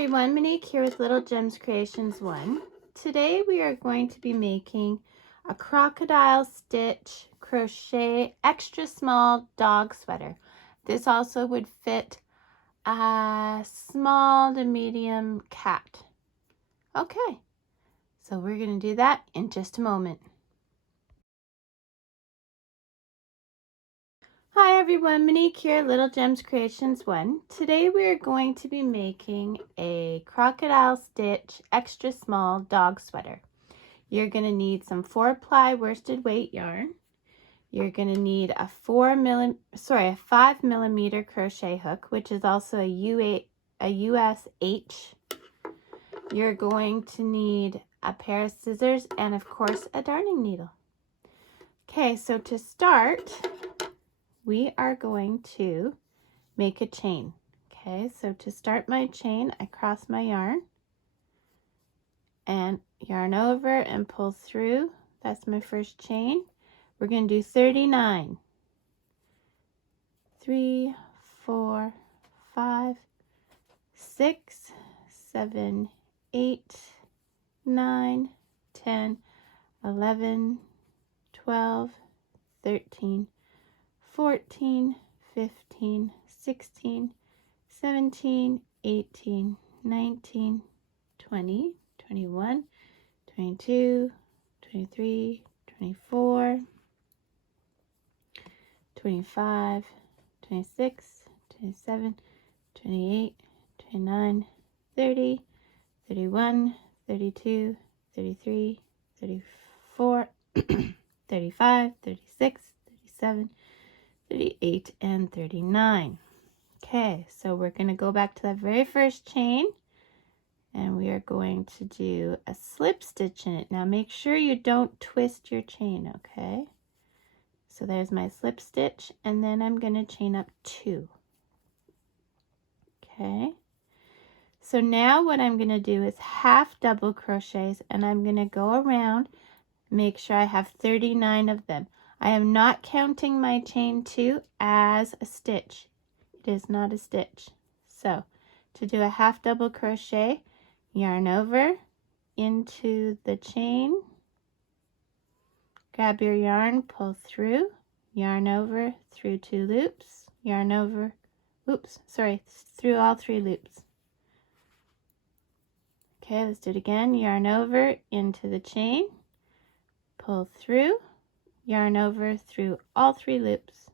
everyone, Monique here with Little Gems Creations 1. Today we are going to be making a crocodile stitch crochet extra small dog sweater. This also would fit a small to medium cat. Okay, so we're going to do that in just a moment. Hi everyone, Monique here, Little Gems Creations 1. Today we are going to be making a crocodile stitch extra small dog sweater. You're going to need some 4-ply worsted weight yarn. You're going to need a 5 millimeter crochet hook, which is also a US H. You're going to need a pair of scissors and of course a darning needle. Okay, so to start, we are going to make a chain. Okay, so to start my chain, I cross my yarn and yarn over and pull through. That's my first chain. We're going to do 39. 3, 4, 5, 6, 7, 8, 9, 10, 11, 12, 13, 14, 15, 16, 17, 18, 19, 20, 21, 22, 23, 24, 25, 26, 27, 28, 29, 30, 31, 32, 33, 34, 35, 36, 37, 38, and 39. Okay, so we're going to go back to that very first chain and we are going to do a slip stitch in it. Now make sure you don't twist your chain, okay? So there's my slip stitch, and then I'm going to chain up 2. Okay, so now what I'm going to do is half double crochets, and I'm going to go around, make sure I have 39 of them. I am not counting my chain 2 as a stitch. It is not a stitch. So to do a half double crochet, yarn over into the chain, grab your yarn, pull through, yarn over through 2 loops, yarn over, through all 3 loops. Okay, let's do it again. Yarn over into the chain, pull through, yarn over through all 3 loops.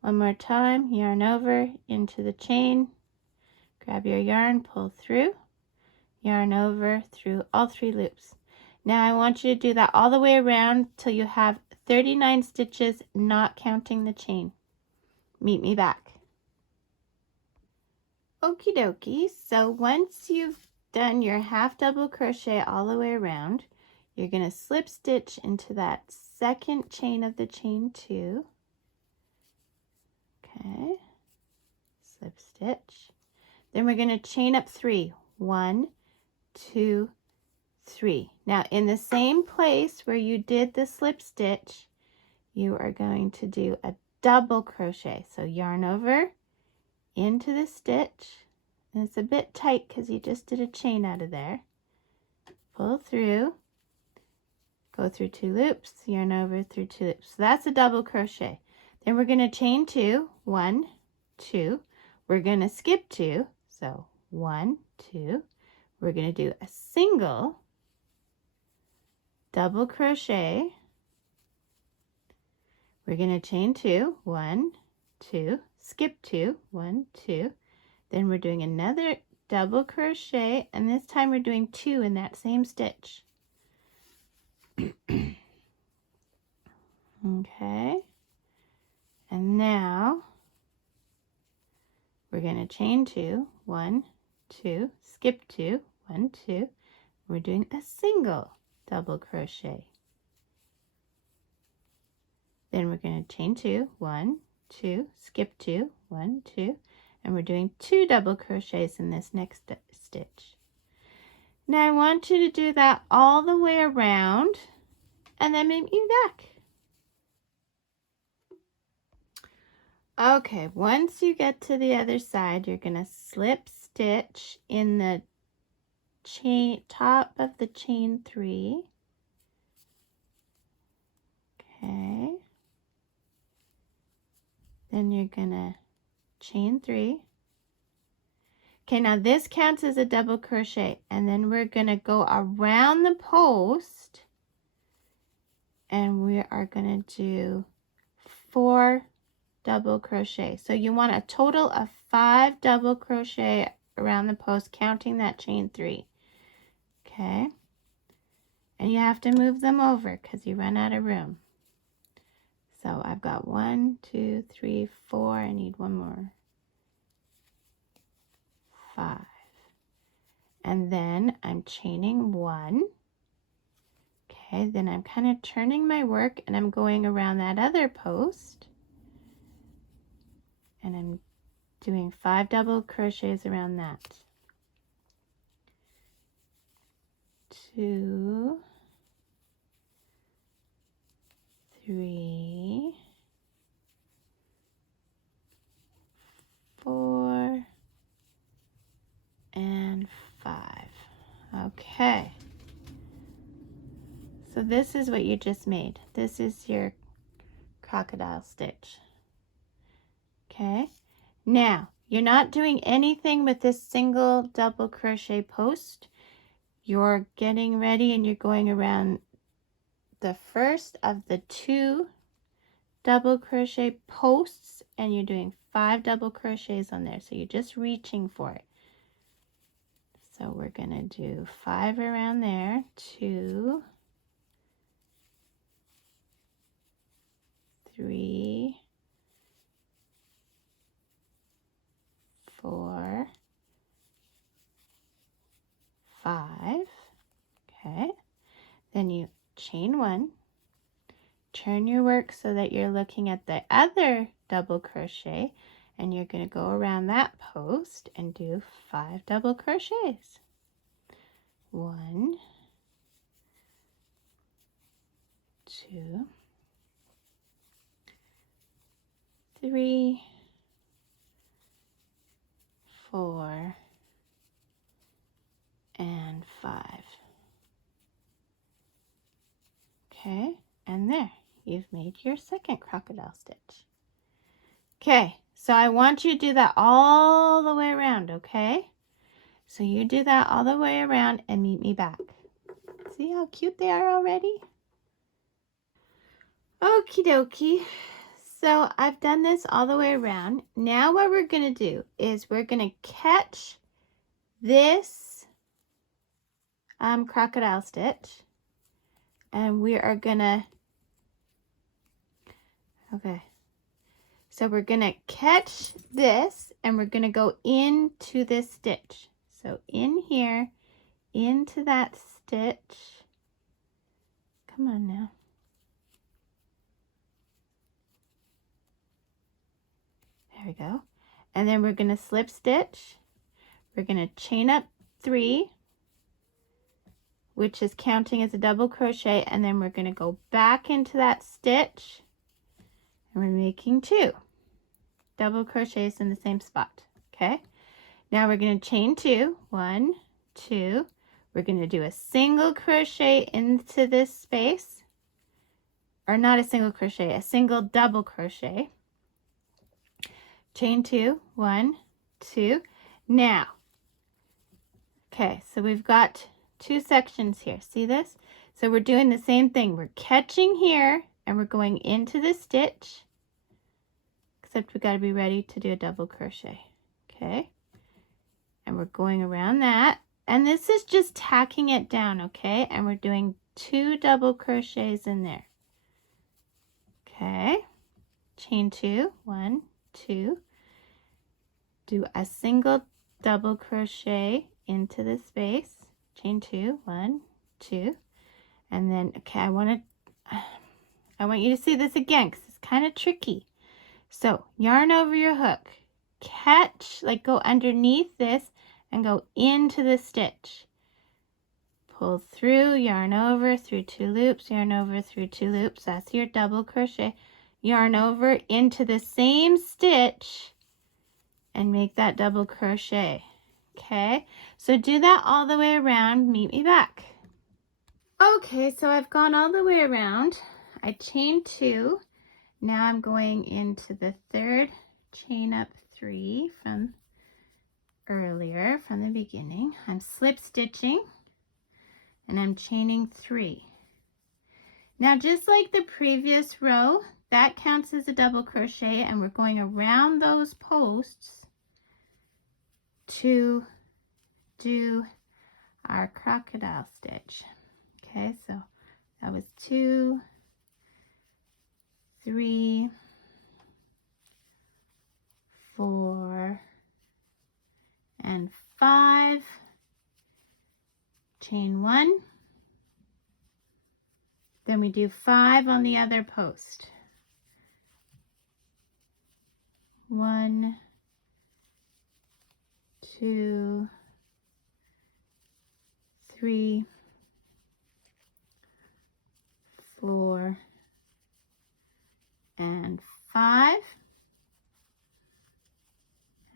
One more time, yarn over into the chain, grab your yarn, pull through, yarn over through all 3 loops. Now I want you to do that all the way around till you have 39 stitches, not counting the chain. Meet me back. Okie dokie, so once you've done your half double crochet all the way around, you're going to slip stitch into that second chain of the chain 2. Okay, slip stitch. Then we're going to chain up 3. 1, 2, 3. Now in the same place where you did the slip stitch, you are going to do a double crochet. So yarn over into the stitch, and it's a bit tight because you just did a chain out of there. Pull through, go through 2 loops, yarn over through 2 loops. So that's a double crochet. Then we're going to chain 2, 1, 2. We're going to skip 2, so 1, 2. We're going to do a single double crochet. We're going to chain 2, 1, 2, skip 2, 1, 2. Then we're doing another double crochet, and this time we're doing 2 in that same stitch. Okay, and now we're going to chain 2, 1, 2, skip 2, 1, 2. We're doing a single double crochet. Then we're going to chain 2, 1, 2, skip 2, 1, 2, and we're doing 2 double crochets in this next stitch. Now I want you to do that all the way around and then meet me back. Okay, once you get to the other side, you're going to slip stitch in the chain, top of the chain 3. Okay. Then you're going to chain 3. Okay, now this counts as a double crochet, and then we're going to go around the post, and we are going to do 4 double crochet. So you want a total of 5 double crochet around the post, counting that chain 3. Okay, and you have to move them over because you run out of room. So I've got 1, 2, 3, 4. I need one more. 5. And then I'm chaining 1. Okay, then I'm kind of turning my work and I'm going around that other post. And I'm doing 5 double crochets around that. 2, 3, 4, and 5. Okay. So this is what you just made. This is your crocodile stitch. Okay. Now, you're not doing anything with this single double crochet post. You're getting ready and you're going around the first of the 2 double crochet posts, and you're doing 5 double crochets on there. So you're just reaching for it. So we're going to do 5 around there, 2, 3, 4, 5. Okay. Then you chain 1, turn your work so that you're looking at the other double crochet, and you're going to go around that post and do 5 double crochets. 1, 2, 3, 4, and 5. Okay, and there, you've made your second crocodile stitch. Okay, so I want you to do that all the way around, okay? So you do that all the way around and meet me back. See how cute they are already? Okie dokie. So I've done this all the way around. Now what we're going to do is we're going to catch this crocodile stitch, and we are going to, okay, so we're going to catch this and we're going to go into this stitch. So in here, into that stitch. Come on now. There we go. And then we're going to slip stitch. We're going to chain up 3, which is counting as a double crochet, and then we're going to go back into that stitch, and we're making 2 double crochets in the same spot. Okay, now we're going to chain 2, 1, 2. We're going to do a single crochet into this space, or not a single crochet, a single double crochet. Chain 2, 1, 2. Now, okay, so we've got 2 sections here. See this? So we're doing the same thing. We're catching here and we're going into the stitch, except we got to be ready to do a double crochet. Okay, and we're going around that, and this is just tacking it down. Okay, and we're doing 2 double crochets in there. Okay, chain 2, 1, 2. Do a single double crochet into the space, chain 2, 1, 2, and then, okay, I want you to see this again because it's kind of tricky. So yarn over your hook, catch, like go underneath this and go into the stitch. Pull through, yarn over, through 2 loops, yarn over, through 2 loops. That's your double crochet. yarn over into the same stitch and make that double crochet. Okay, so do that all the way around. Meet me back. Okay, so I've gone all the way around. I chained 2. Now I'm going into the third chain up 3 from earlier, from the beginning. I'm slip stitching and I'm chaining 3. Now just like the previous row, that counts as a double crochet, and we're going around those posts to do our crocodile stitch. Okay, so that was 2, 3, 4, and 5. Chain 1. Then we do 5 on the other post. 1, 2, 3, 4, and 5.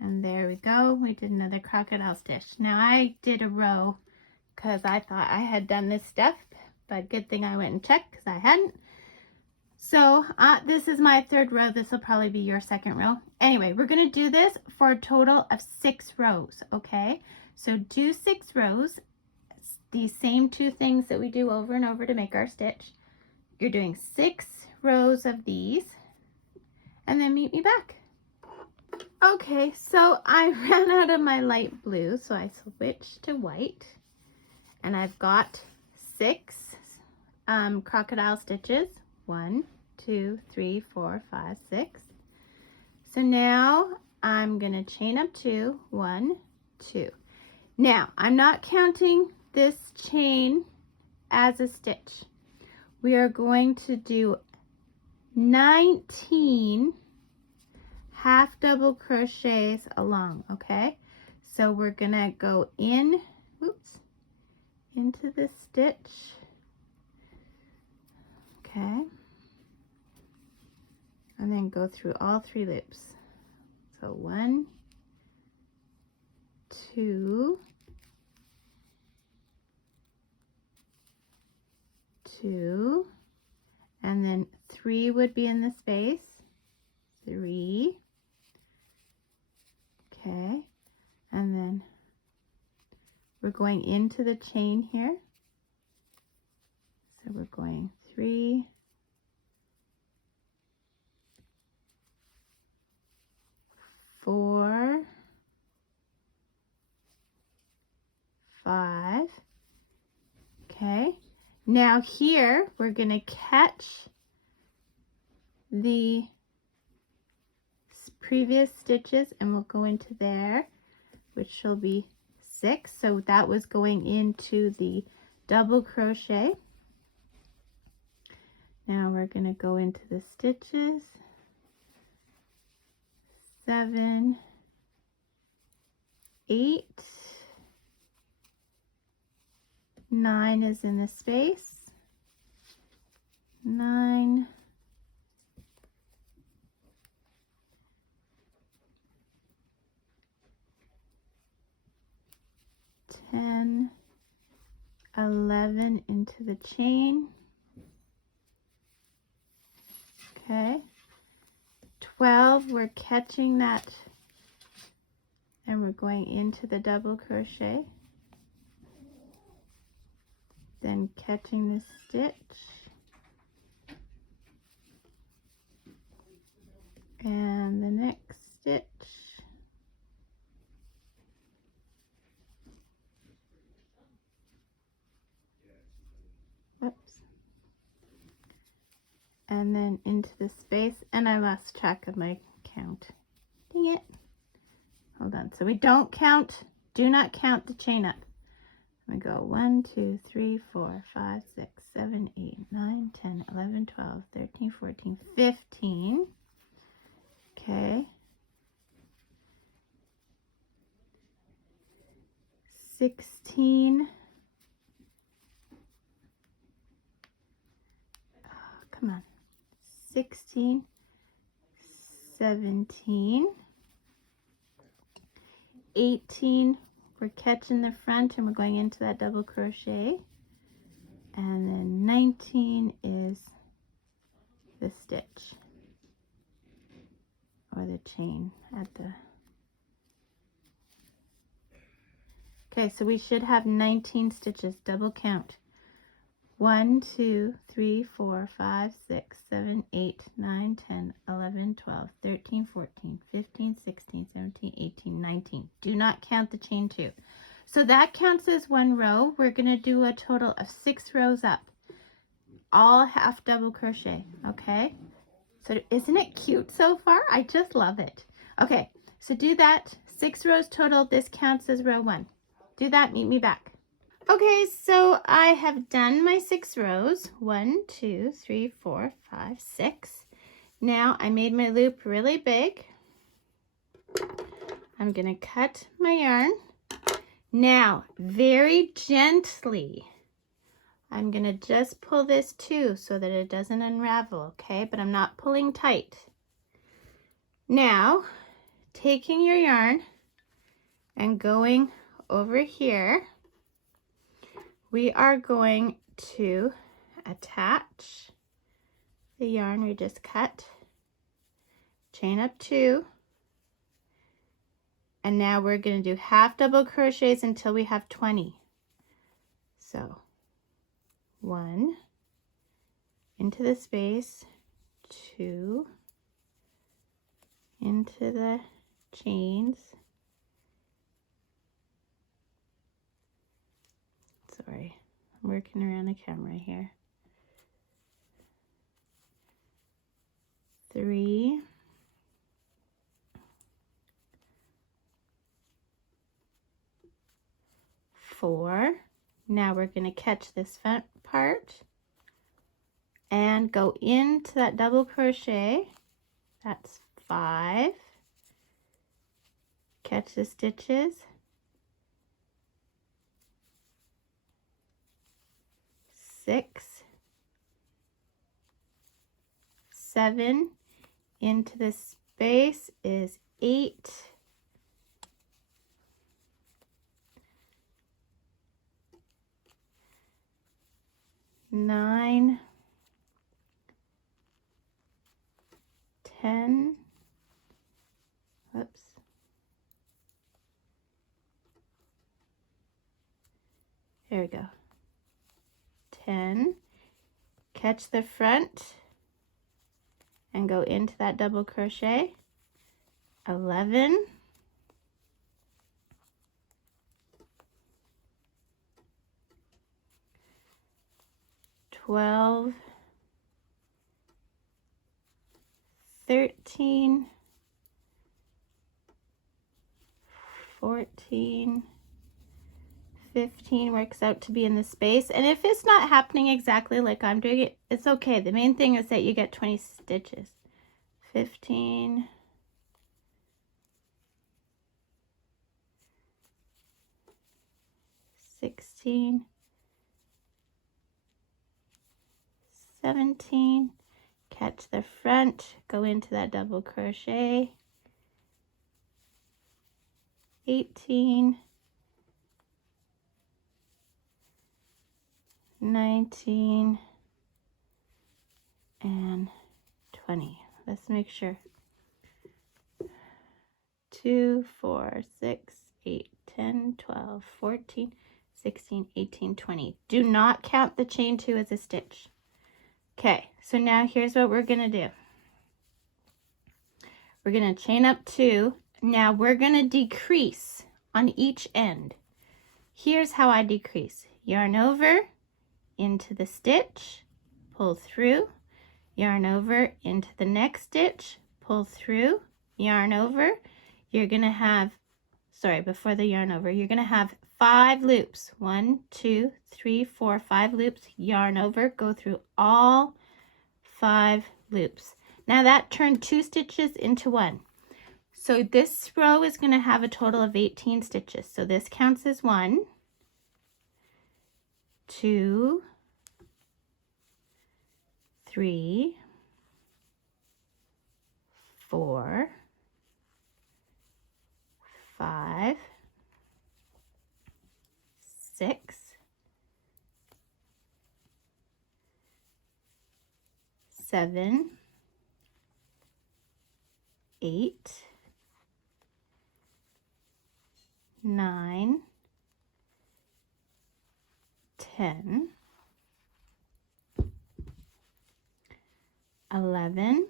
And there we go. We did another crocodile stitch. Now I did a row because I thought I had done this stuff, but good thing I went and checked because I hadn't. So this is my 3rd row. This will probably be your 2nd row. Anyway, we're going to do this for a total of 6 rows, okay? So do 6 rows, these same 2 things that we do over and over to make our stitch. You're doing 6 rows of these, and then meet me back. Okay, so I ran out of my light blue, so I switched to white, and I've got 6 crocodile stitches. 1, 2, 3, 4, 5, 6. So now I'm going to chain up 2, 1, 2. Now I'm not counting this chain as a stitch. We are going to do 19 half double crochets along, okay? So we're going to go in, into this stitch, okay? And then go through all 3 loops. So 1, 2, 2, and then 3 would be in the space. 3, okay, and then we're going into the chain here. So we're going 3, 4, 5. Okay, now here we're going to catch the previous stitches and we'll go into there, which will be 6. So that was going into the double crochet. Now we're going to go into the stitches. 7, 8, 9 is in the space. 9, 10, 11 into the chain. Okay. 12, we're catching that and we're going into the double crochet. Then catching the stitch. And the next stitch. Whoops. And then into the space, and I lost track of my count. Dang it. Hold on. So we don't count, do not count the chain up. We go 1, 2, 3, 4, 5, 6, 7, 8, 9, 10, 11, 12, 13, 14, 15. Okay. 16. Oh, come on. 16. 17, 18, we're catching the front and we're going into that double crochet, and then 19 is the stitch or the chain at the, okay, so we should have 19 stitches. Double count. 1, 2, 3, 4, 5, 6, 7, 8, 9, 10, 11, 12, 13, 14, 15, 16, 17, 18, 19. Do not count the chain 2. So that counts as 1 row. We're going to do a total of 6 rows up, all half double crochet. Okay, so isn't it cute so far? I just love it. Okay, so do that. 6 rows total. This counts as row 1. Do that. Meet me back. Okay, so I have done my 6 rows. 1, 2, 3, 4, 5, 6. Now I made my loop really big. I'm going to cut my yarn. Now, very gently, I'm going to just pull this too so that it doesn't unravel, okay? But I'm not pulling tight. Now, taking your yarn and going over here, we are going to attach the yarn we just cut, chain up 2, and now we're going to do half double crochets until we have 20. So 1 into the space, 2 into the chains, sorry, I'm working around the camera here, 3, 4. Now we're going to catch this front part and go into that double crochet. That's 5. Catch the stitches. 6, 7, into the space is 8, 9, 10, whoops, there we go, 10, catch the front and go into that double crochet, 11, 12, 13, 14, 15 works out to be in the space. And if it's not happening exactly like I'm doing it, it's okay. The main thing is that you get 20 stitches. 15, 16, 17, catch the front, go into that double crochet, 18, 19, and 20. Let's make sure. 2, 4, 6, 8, 10, 12, 14, 16, 18, 20. Do not count the chain 2 as a stitch. Okay, so now here's what we're going to do. We're going to chain up 2. Now we're going to decrease on each end. Here's how I decrease. Yarn over, into the stitch, pull through, yarn over into the next stitch, pull through, yarn over. You're going to have, sorry, before the yarn over, you're going to have 5 loops. 1, 2, 3, 4, 5 loops, yarn over, go through all 5 loops. Now that turned 2 stitches into 1. So this row is going to have a total of 18 stitches. So this counts as 1, 2, 3, 4, 5, 6, 7, 8, 9, 10, 11,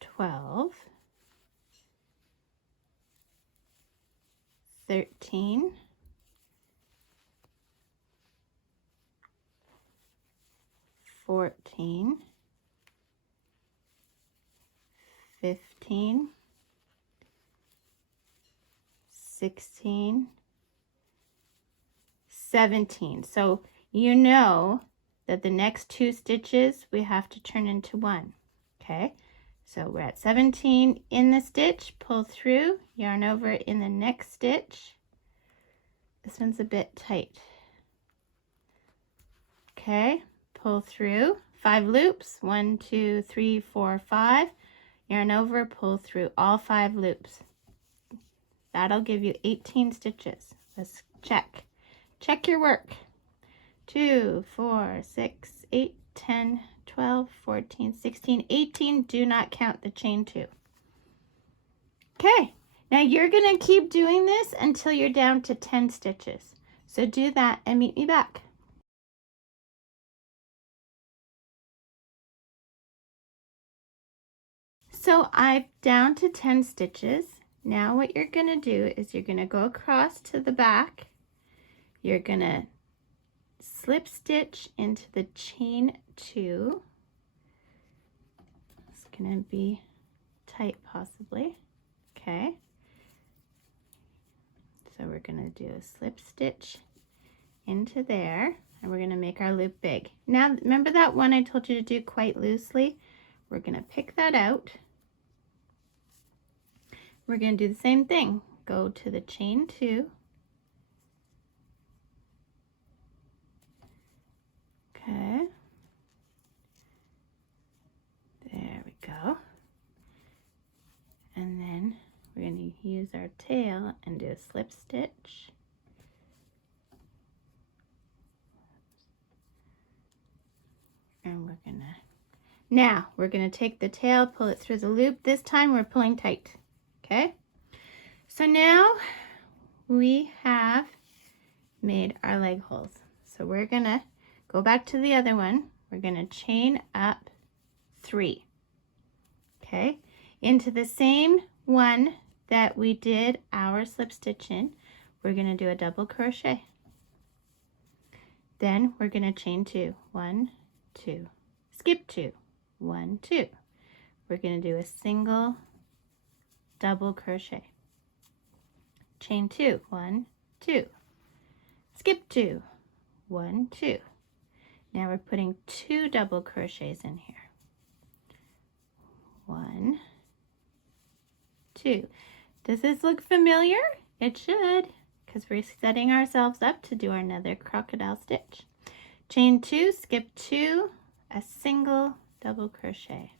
12, 13, 14, 15, 16, 17. So you know that the next 2 stitches we have to turn into 1. Okay, so we're at 17 in the stitch, pull through, yarn over in the next stitch. This one's a bit tight. Okay, pull through 5 loops, 1, 2, 3, 4, 5, yarn over, pull through all 5 loops. That'll give you 18 stitches. Let's check your work. 2, 4, 6, 8, 10, 12, 14, 16, 18. Do not count the chain 2. Okay, now you're going to keep doing this until you're down to 10 stitches. So do that and meet me back. So I'm down to 10 stitches. Now what you're going to do is you're going to go across to the back. You're going to slip stitch into the chain 2. It's going to be tight possibly. Okay. So we're going to do a slip stitch into there, and we're going to make our loop big. Now remember that one I told you to do quite loosely? We're going to pick that out. We're going to do the same thing. Go to the chain 2. Okay. There we go. And then we're going to use our tail and do a slip stitch. And we're going to, now we're going to take the tail, pull it through the loop. This time we're pulling tight. Okay. So now we have made our leg holes. So we're going to go back to the other one. We're going to chain up 3. Okay. Into the same one that we did our slip stitch in, we're going to do a double crochet. Then we're going to chain 2. 1, 2. Skip 2. 1, 2. We're going to do a single double crochet. Chain 2. 1, 2. Skip 2. 1, 2. Now we're putting 2 double crochets in here. 1, 2. Does this look familiar? It should, because we're setting ourselves up to do another crocodile stitch. Chain 2, skip 2, a single double crochet.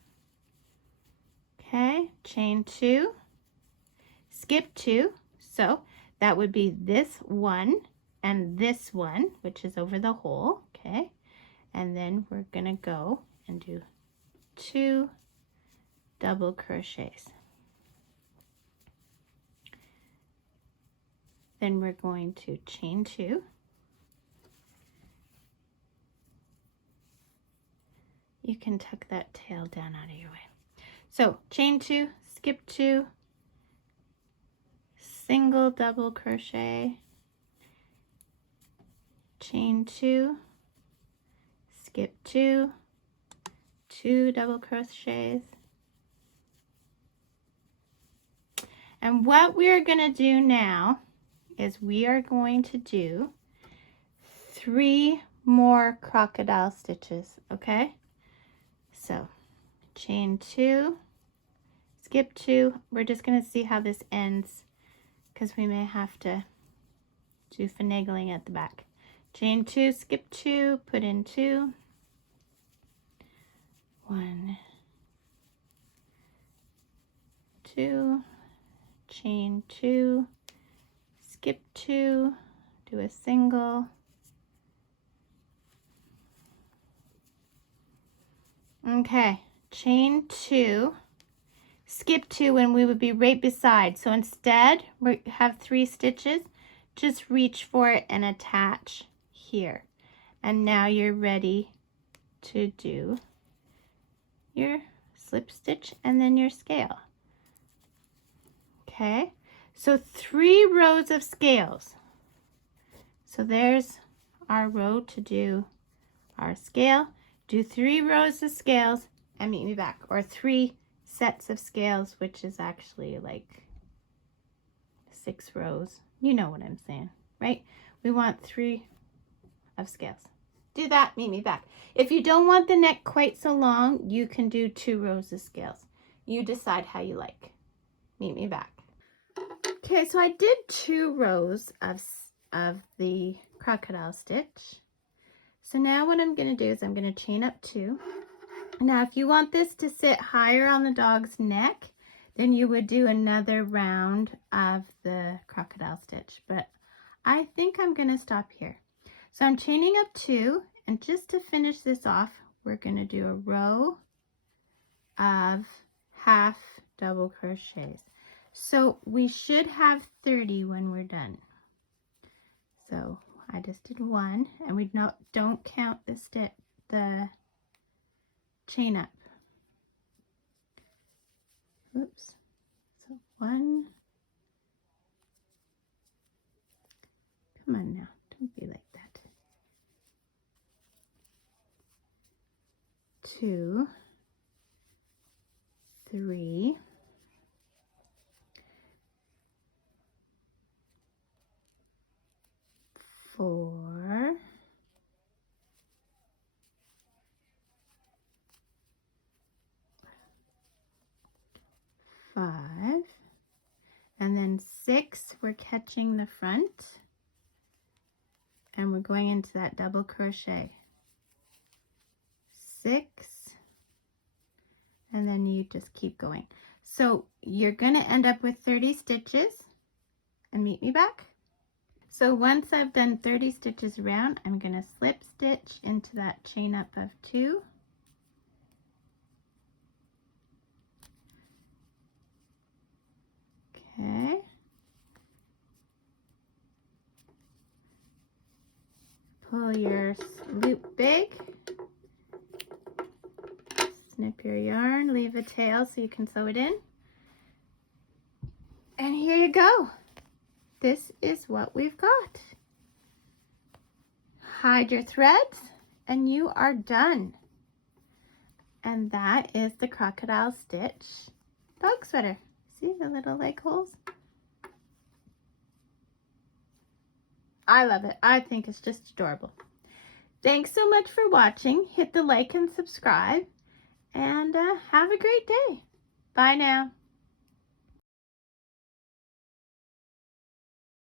Okay, chain 2, skip 2. So that would be this one and this one, which is over the hole. Okay, and then we're going to go and do 2 double crochets. Then we're going to chain 2. You can tuck that tail down out of your way. So chain 2, skip 2, single double crochet, chain 2, skip 2, 2 double crochets. And what we're going to do now is we are going to do 3 more crocodile stitches, okay? So chain 2, skip 2. We're just going to see how this ends because we may have to do finagling at the back. Chain 2, skip 2, put in 2. 1, 2, chain 2, skip 2, do a single, okay, chain 2, skip 2, and we would be right beside. So instead we have 3 stitches, just reach for it and attach here, and now you're ready to do your slip stitch and then your scale. Okay, so 3 rows of scales. So there's our row to do our scale. Do 3 rows of scales and meet me back, or 3 sets of scales, which is actually like 6 rows. You know what I'm saying, right? We want 3 of scales. Do that, meet me back. If you don't want the neck quite so long, you can do 2 rows of scales. You decide how you like. Meet me back. Okay, so I did 2 rows of the crocodile stitch. So now what I'm going to do is I'm going to chain up 2. Now if you want this to sit higher on the dog's neck, then you would do another round of the crocodile stitch, but I think I'm going to stop here. So I'm chaining up 2, and just to finish this off, we're going to do a row of half double crochets. So we should have 30 when we're done. So I just did 1, and we don't count the chain up. Oops. So 1. Come on now, don't be like that. 2, 3, 4, 5, and then 6, we're catching the front, and we're going into that double crochet. 6, and then you just keep going. So you're going to end up with 30 stitches, and meet me back. So once I've done 30 stitches around, I'm going to slip stitch into that chain up of 2. Okay. Pull your loop big. Snip your yarn, leave a tail so you can sew it in. And here you go. This is what we've got. Hide your threads and you are done. And that is the crocodile stitch dog sweater. See the little leg holes? I love it. I think it's just adorable. Thanks so much for watching. Hit the like and subscribe, and have a great day. Bye now.